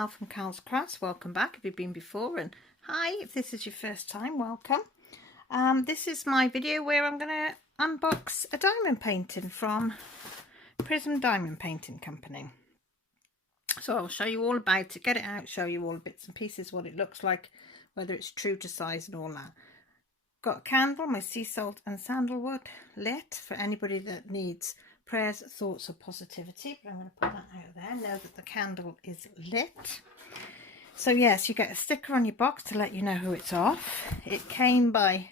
Cal from Cal's Crafts. Welcome back if you've been before, and hi if this is your first time, welcome. This is my video where I'm going to unbox a diamond painting from Prism Diamond Painting Company. So I'll show you all about it, get it out, show you all the bits and pieces, what it looks like, whether it's true to size and all that. Got a candle, my sea salt and sandalwood lit for anybody that needs prayers, thoughts of positivity, but I'm going to put that out there. Know that the candle is lit. So yes, you get a sticker on your box to let you know who it's off. It came by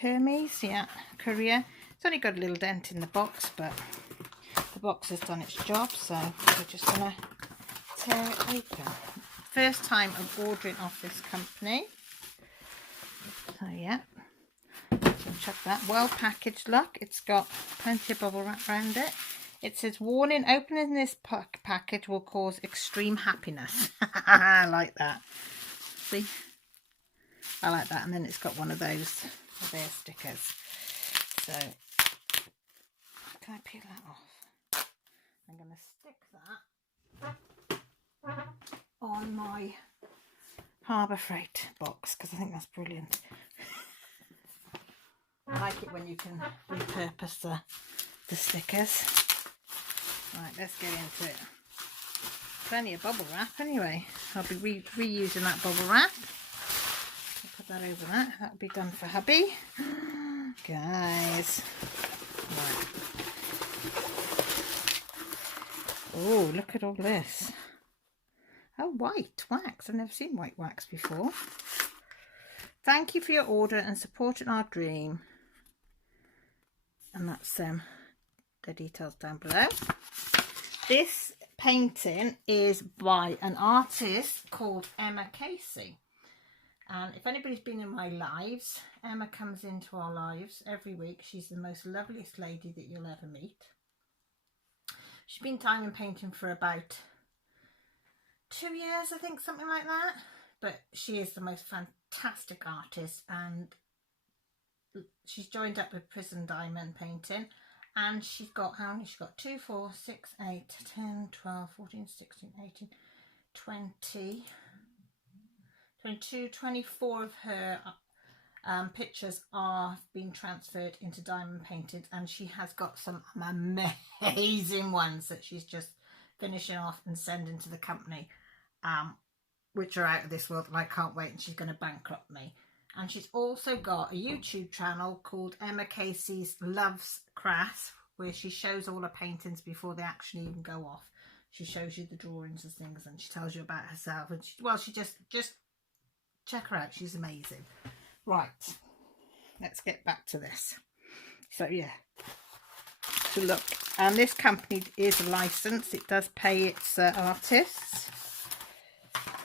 Hermes, yeah, courier. It's only got a little dent in the box, but the box has done its job, so we're just going to tear it open. First time I'm ordering off this company. So yeah, so check that. Well packaged, look, it's got plenty of bubble wrap around it. It says, warning, opening this package will cause extreme happiness. I like that. See? I like that. And then it's got one of those there stickers. So, can I peel that off? I'm going to stick that on my Harbour Freight box because I think that's brilliant. I like it when you can repurpose the stickers. Right, let's get into it. Plenty of bubble wrap anyway. I'll be reusing that bubble wrap. I'll put that over that. That'll be done for hubby. Guys. Right. Oh, look at all this. Oh, white wax. I've never seen white wax before. Thank you for your order and supporting our dream. And that's the details down below. This painting is by an artist called Emma Casey. And if anybody's been in my lives, Emma comes into our lives every week. She's the most loveliest lady that you'll ever meet. She's been diamond painting for about 2 years, I think, something like that. But she is the most fantastic artist, and she's joined up with Prism Diamond Painting. And she's got, how many? She's got 2, 4, 6, 8, 10, 12, 14, 16, 18, 20, 22, 24 of her pictures are being transferred into diamond painted. And she has got some amazing ones that she's just finishing off and sending to the company, which are out of this world. And I can't wait, and she's going to bankrupt me. And she's also got a YouTube channel called Emma Casey's Loves Crafts, where she shows all her paintings before they actually even go off. She shows you the drawings and things, and she tells you about herself. And she just check her out. She's amazing. Right, let's get back to this. So yeah, so look, and this company is licensed. It does pay its artists.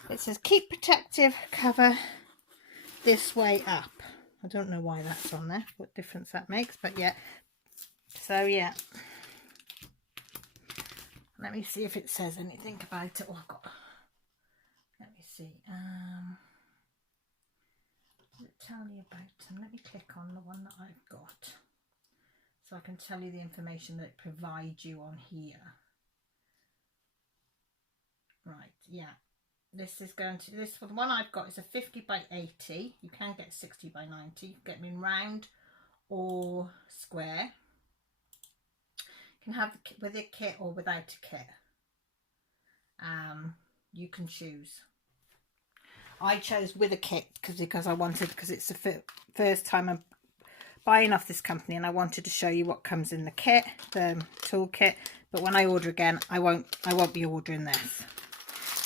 It says keep protective cover this way up. I don't know why that's on there, what difference that makes, but yeah. So yeah, let me see if it says anything about it. Oh, I've got, let me see, does it tell you about them? Let me click on the one that I've got so I can tell you the information that it provides you on here. Right, yeah. This is going to, the one I've got is a 50 by 80. You can get 60 by 90. You can get them in round or square. You can have with a kit or without a kit. You can choose. I chose with a kit because I wanted, because it's the first time I'm buying off this company, and I wanted to show you what comes in the kit, the tool kit. But when I order again, I won't be ordering this.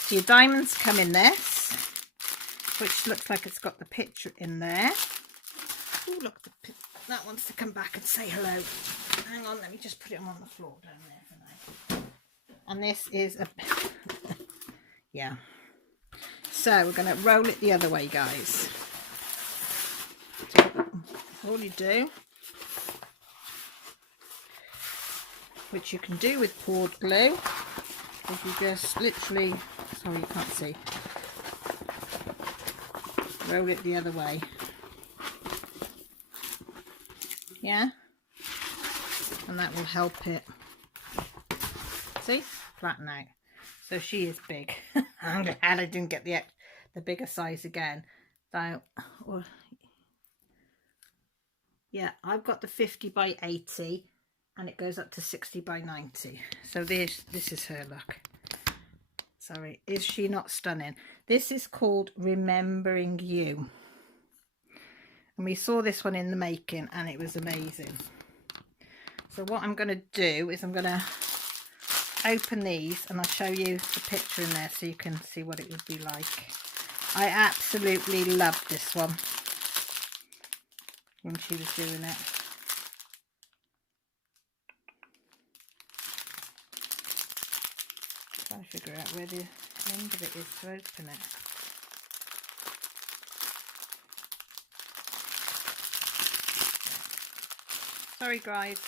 So your diamonds come in this, which looks like it's got the picture in there. Oh, look, that wants to come back and say hello. Hang on, let me just put it on the floor down there for now. And this is a, yeah. So we're going to roll it the other way, guys. All you do, which you can do with poured glue, is you just literally, sorry you can't see, roll it the other way. Yeah, and that will help it, see, flatten out. So she is big. I'm glad I didn't get the bigger size again. So, yeah, I've got the 50 by 80 and it goes up to 60 by 90. So this is her look. Sorry, is she not stunning? This is called Remembering You. And we saw this one in the making and it was amazing. So what I'm going to do is I'm going to open these and I'll show you the picture in there so you can see what it would be like. I absolutely loved this one when she was doing it. Trying to figure out where the end of it is to open it. Sorry guys.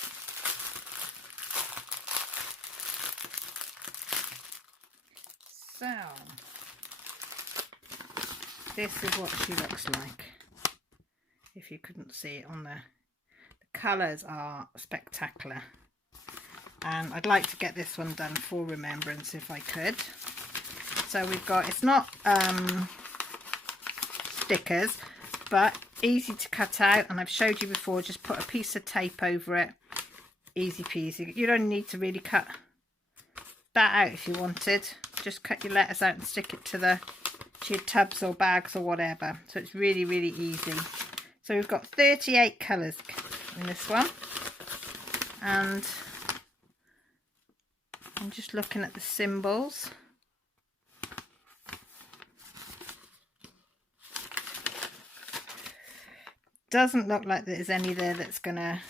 So this is what she looks like, if you couldn't see it on there. The colours are spectacular and I'd like to get this one done for remembrance if I could. So we've got, it's not stickers, but easy to cut out, and I've showed you before, just put a piece of tape over it, easy peasy. You don't need to really cut that out if you wanted, just cut your letters out and stick it to your tubs or bags or whatever. So it's really, really easy. So we've got 38 colours in this one, and I'm just looking at the symbols. Doesn't look like there's any there that's gonna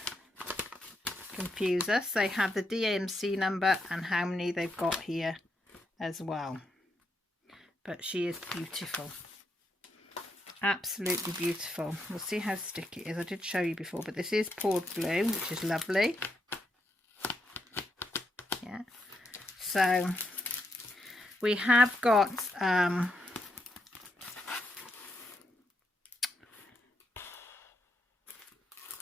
confuse us. They have the DMC number and how many they've got here as well. But she is beautiful, absolutely beautiful. We'll see how sticky it is. I did show you before, but this is poured blue, which is lovely. Yeah, so we have got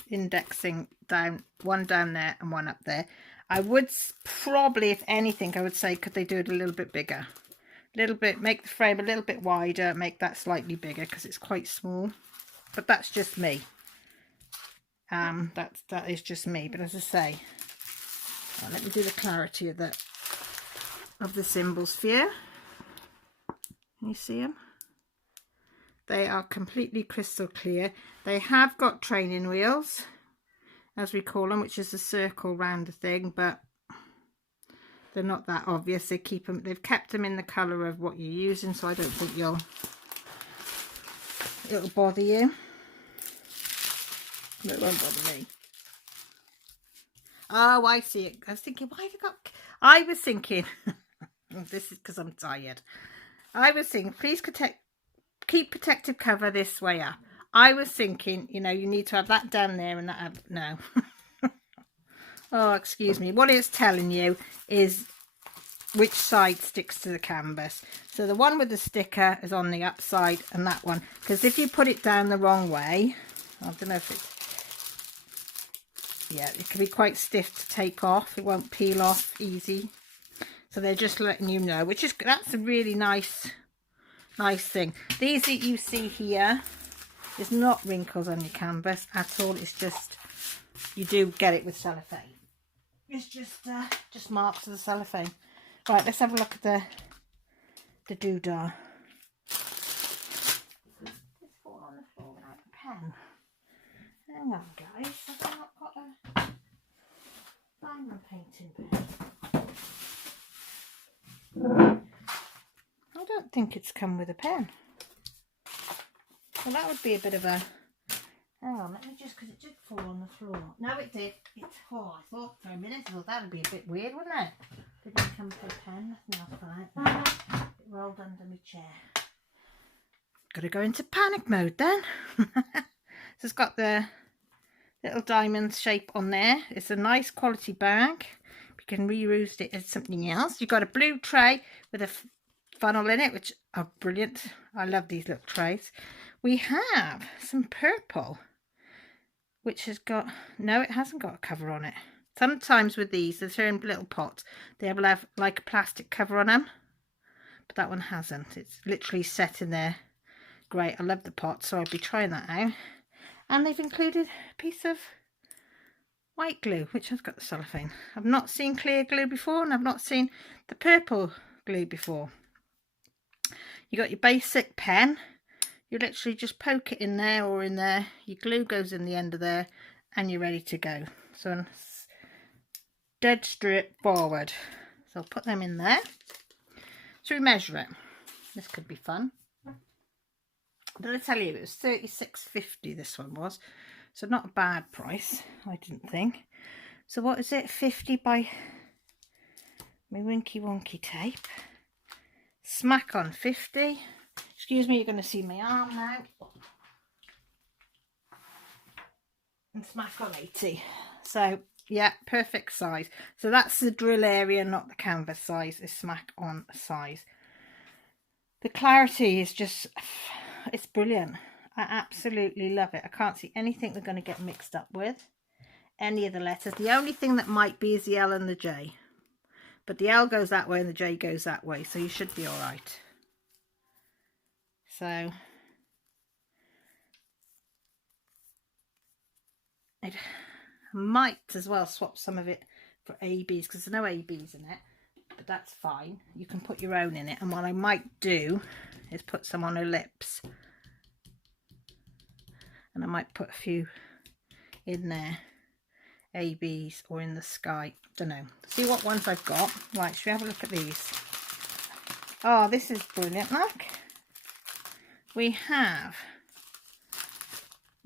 indexing down, one down there and one up there. I would probably, if anything, I would say, could they do it a little bit bigger? A little bit, make the frame a little bit wider, make that slightly bigger because it's quite small. But that's just me. That is just me. But as I say, let me do the clarity of the symbols for you. Can you see them? They are completely crystal clear. They have got training wheels, as we call them, which is a circle round the thing, but they're not that obvious. They keep them, they've kept them in the colour of what you're using, so I don't think it'll bother you. It won't bother me. Oh, I see it. I was thinking, why have you got... I was thinking, this is because I'm tired. I was thinking, please keep protective cover this way up. I was thinking, you know, you need to have that down there and that up. No. Oh, excuse me. What it's telling you is which side sticks to the canvas. So the one with the sticker is on the upside, and that one, because if you put it down the wrong way, I don't know if it's, yeah, it can be quite stiff to take off. It won't peel off easy. So they're just letting you know, which is, that's a really nice thing. These that you see here is not wrinkles on your canvas at all. It's just, you do get it with cellophane. It's just marks of the cellophane. Right, let's have a look at the doodah. It's fallen on the floor without a pen. Hang on, guys. I've not got a diamond painting pen. I don't think it's come with a pen. Well, that would be a bit of a... Hang on, let me just, because it did fall on the floor. No, it did. Oh, I thought for a minute, well, that would be a bit weird, wouldn't it? Didn't come with a pen. Nothing else for that. It rolled under my chair. Gotta go into panic mode then. So it's got the little diamond shape on there. It's a nice quality bag. You can reuse it as something else. You've got a blue tray with a funnel in it, which are brilliant. I love these little trays. We have some purple, which has got, no, it hasn't got a cover on it. Sometimes with these, they're in little pots, they have like a plastic cover on them. but that one hasn't. It's literally set in there. Great, I love the pot, so I'll be trying that out. And they've included a piece of white glue, which has got the cellophane. I've not seen clear glue before, and I've not seen the purple glue before. You got your basic pen. You literally just poke it in there or in there. Your glue goes in the end of there, and you're ready to go. So dead straight forward. So I'll put them in there. So we measure it. This could be fun. But I tell you, it was $36.50 this one was. So not a bad price, I didn't think. So what is it? 50 by my Winky Wonky tape. Smack on 50. Excuse me, you're going to see my arm now. And smack on 80. So yeah, perfect size. So that's the drill area, not the canvas size. Is smack on size. The clarity is just, it's brilliant. I absolutely love it. I can't see anything we're going to get mixed up with. Any of the letters. The only thing that might be is the L and the J. But the L goes that way and the J goes that way. So you should be all right. So I might as well swap some of it for ABs, because there's no ABs in it. But that's fine. You can put your own in it. And what I might do is put some on her lips. And I might put a few in there, ABs, or in the sky. Don't know. See what ones I've got. Right, should we have a look at these? Oh, this is brilliant, look. We have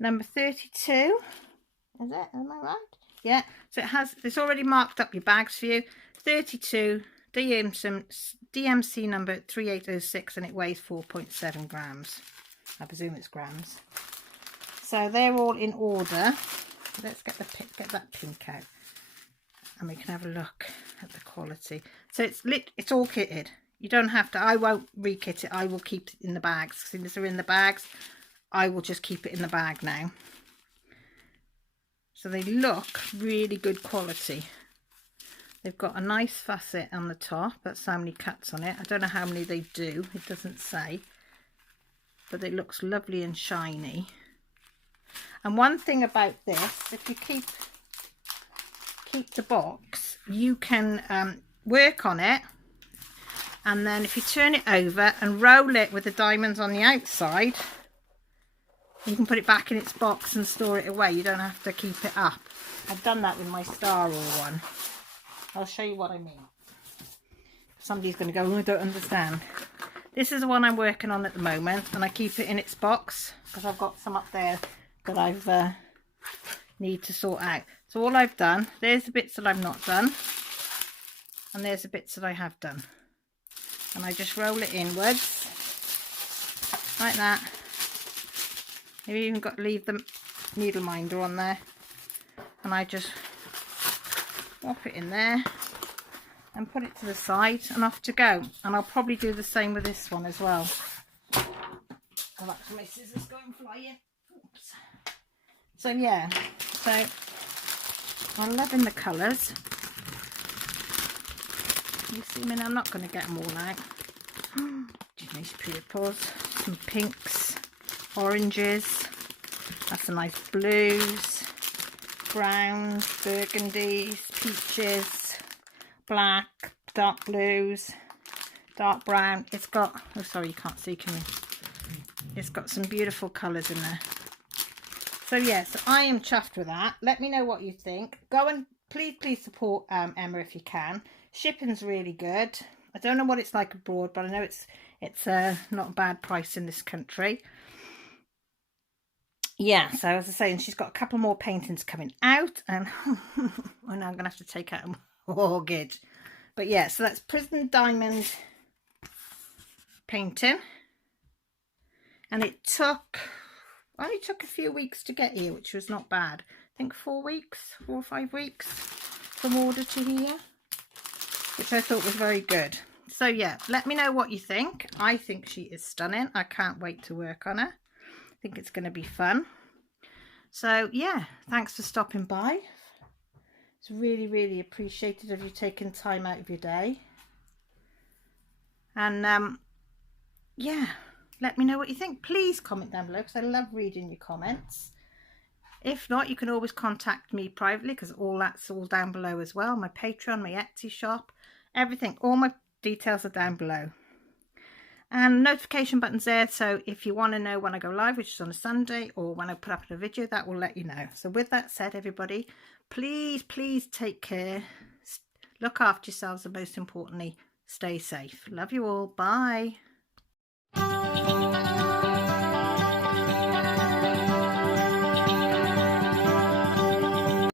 number 32. Is it? Am I right? Yeah. So it's already marked up your bags for you. 32, DMC number 3806, and it weighs 4.7 grams. I presume it's grams. So they're all in order. Let's get that pink out, and we can have a look at the quality. So it's all kitted. You don't have to. I won't re-kit it. I will keep it in the bags. Since they're in the bags, I will just keep it in the bag now. So they look really good quality. They've got a nice facet on the top. That's how many cuts on it. I don't know how many they do. It doesn't say. But it looks lovely and shiny. And one thing about this, if you keep the box, you can work on it. And then if you turn it over and roll it with the diamonds on the outside, you can put it back in its box and store it away. You don't have to keep it up. I've done that with my Star All one. I'll show you what I mean. Somebody's going to go, oh, I don't understand. This is the one I'm working on at the moment, and I keep it in its box because I've got some up there that I've need to sort out. So all I've done, there's the bits that I've not done, and there's the bits that I have done. And I just roll it inwards like that. You've even got to leave the needle minder on there, and I just whop it in there and put it to the side, and off to go. And I'll probably do the same with this one as well. Oh, that's my scissors going flying. Oops. So yeah, so I'm loving the colours. You see, I mean, I'm not going to get them all out. Nice purples, some pinks, oranges, that's some nice blues, browns, burgundies, peaches, black, dark blues, dark brown. It's got, oh sorry, you can't see, can you? It's got some beautiful colours in there. So yes, I am chuffed with that. Let me know what you think. Go and please support Emma if you can. Shipping's really good. I don't know what it's like abroad, but I know it's not a bad price in this country. Yeah, so as I was saying, she's got a couple more paintings coming out, and I know I'm going to have to take out a mortgage. But yeah, so that's Prison Diamond painting. And it only took a few weeks to get here, which was not bad. I think 4 or 5 weeks from order to here, which I thought was very good. So yeah, let me know what you think. I think she is stunning. I can't wait to work on her. I think it's going to be fun. So yeah, thanks for stopping by. It's really appreciated of you taking time out of your day. And yeah, let me know what you think. Please comment down below because I love reading your comments. If not, you can always contact me privately because that's all down below as well. My Patreon, my Etsy shop, everything, all my details are down below. And notification buttons there, so if you want to know when I go live, which is on a Sunday, or when I put up a video, that will let you know. So with that said, everybody, please take care, look after yourselves, and most importantly, stay safe. Love you all. Bye.